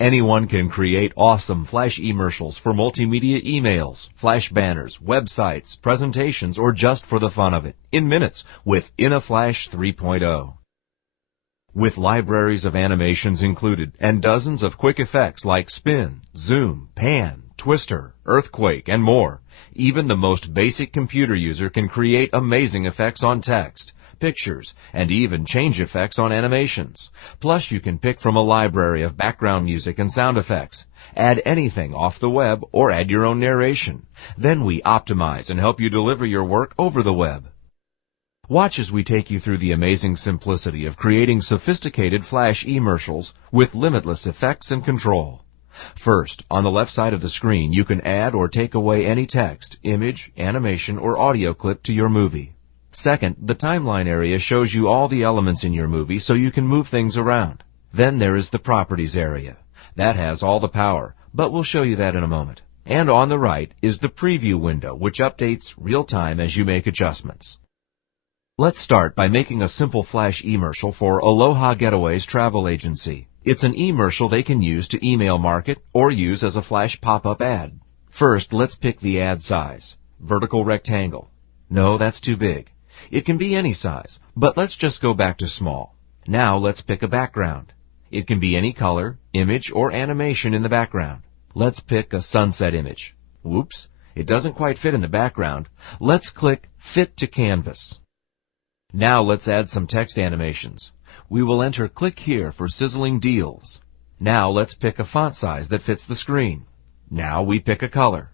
Anyone can create awesome Flash eMercials for multimedia emails, Flash banners, websites, presentations, or just for the fun of it in minutes with InnaFlash 3.0. With libraries of animations included and dozens of quick effects like spin, zoom, pan, twister, earthquake, and more, even the most basic computer user can create amazing effects on text, pictures, and even change effects on animations. Plus, you can pick from a library of background music and sound effects. Add anything off the web or add your own narration. Then we optimize and help you deliver your work over the web. Watch as we take you through the amazing simplicity of creating sophisticated Flash eMercials with limitless effects and control. First, on the left side of the screen, you can add or take away any text, image, animation, or audio clip to your movie. Second, the timeline area shows you all the elements in your movie so you can move things around. Then there is the properties area. That has all the power, but we'll show you that in a moment. And on the right is the preview window, which updates real time as you make adjustments. Let's start by making a simple Flash eMercial for Aloha Getaways Travel Agency. It's an eMercial they can use to email market or use as a Flash pop-up ad. First, let's pick the ad size. Vertical rectangle. No, that's too big. It can be any size, but let's just go back to small. Now let's pick a background. It can be any color, image, or animation in the background. Let's pick a sunset image. Whoops, it doesn't quite fit in the background. Let's click Fit to Canvas. Now let's add some text animations. We will enter click here for sizzling deals. Now let's pick a font size that fits the screen. Now we pick a color.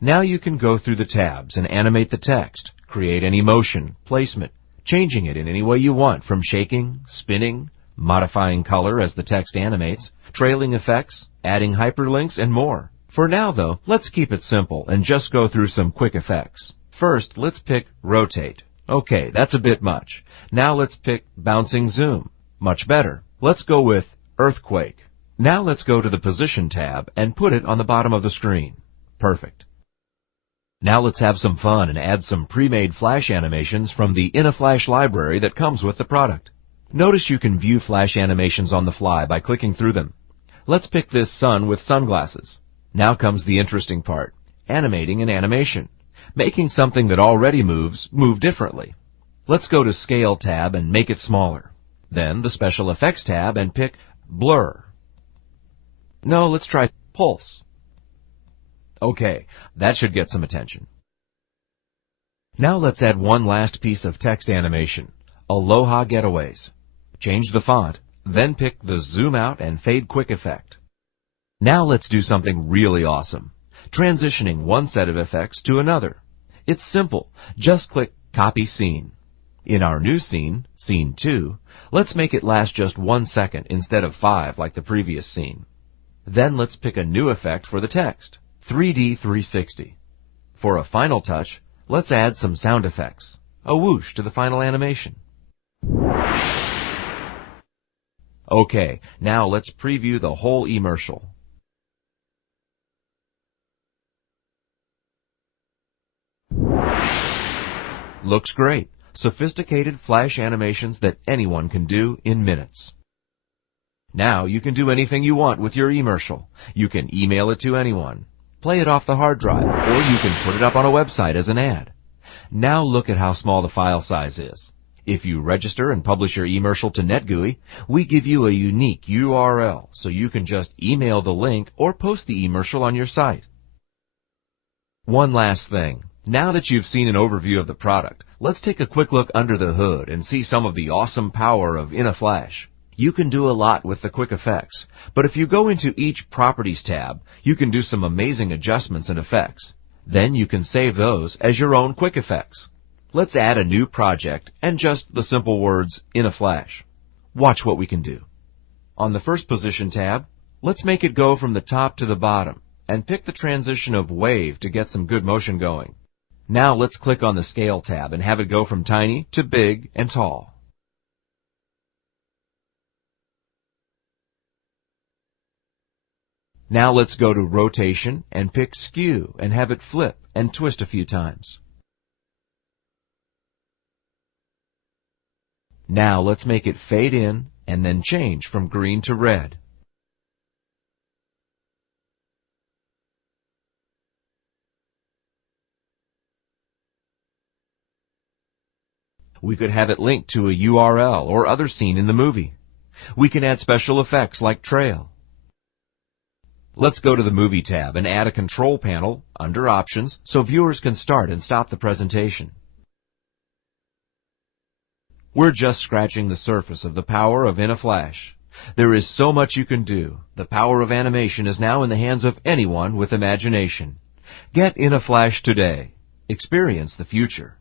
Now you can go through the tabs and animate the text, create any motion, placement, changing it in any way you want from shaking, spinning, modifying color as the text animates, trailing effects, adding hyperlinks, and more. For now though, let's keep it simple and just go through some quick effects. First, let's pick Rotate. Okay, that's a bit much. Now let's pick Bouncing Zoom. Much better. Let's go with Earthquake. Now let's go to the Position tab and put it on the bottom of the screen. Perfect. Now let's have some fun and add some pre-made Flash animations from the InnaFlash library that comes with the product. Notice you can view Flash animations on the fly by clicking through them. Let's pick this sun with sunglasses. Now comes the interesting part, animating an animation. Making something that already moves, move differently. Let's go to Scale tab and make it smaller. Then the Special Effects tab and pick Blur. No, let's try Pulse. Okay, that should get some attention. Now let's add one last piece of text animation, Aloha Getaways. Change the font, then pick the Zoom Out and Fade Quick effect. Now let's do something really awesome, transitioning one set of effects to another. It's simple. Just click Copy Scene. In our new scene, Scene 2, let's make it last just 1 second instead of 5 like the previous scene. Then let's pick a new effect for the text, 3D 360. For a final touch, let's add some sound effects, a whoosh to the final animation. Okay, now let's preview the whole eMercial. Looks great. Sophisticated Flash animations that anyone can do in minutes. Now you can do anything you want with your eMercial. You can email it to anyone, play it off the hard drive, or you can put it up on a website as an ad. Now look at how small the file size is. If you register and publish your eMercial to NetGUI, we give you a unique URL so you can just email the link or post the eMercial on your site. One last thing. Now that you've seen an overview of the product, let's take a quick look under the hood and see some of the awesome power of InnaFlash. You can do a lot with the quick effects, but if you go into each Properties tab, you can do some amazing adjustments and effects. Then you can save those as your own quick effects. Let's add a new project and just the simple words InnaFlash. Watch what we can do. On the first Position tab, let's make it go from the top to the bottom and pick the transition of wave to get some good motion going. Now let's click on the Scale tab and have it go from tiny to big and tall. Now let's go to Rotation and pick Skew and have it flip and twist a few times. Now let's make it fade in and then change from green to red. We could have it linked to a URL or other scene in the movie. We can add special effects like trail. Let's go to the Movie tab and add a control panel under Options so viewers can start and stop the presentation. We're just scratching the surface of the power of InnaFlash. There is so much you can do. The power of animation is now in the hands of anyone with imagination. Get InnaFlash today. Experience the future.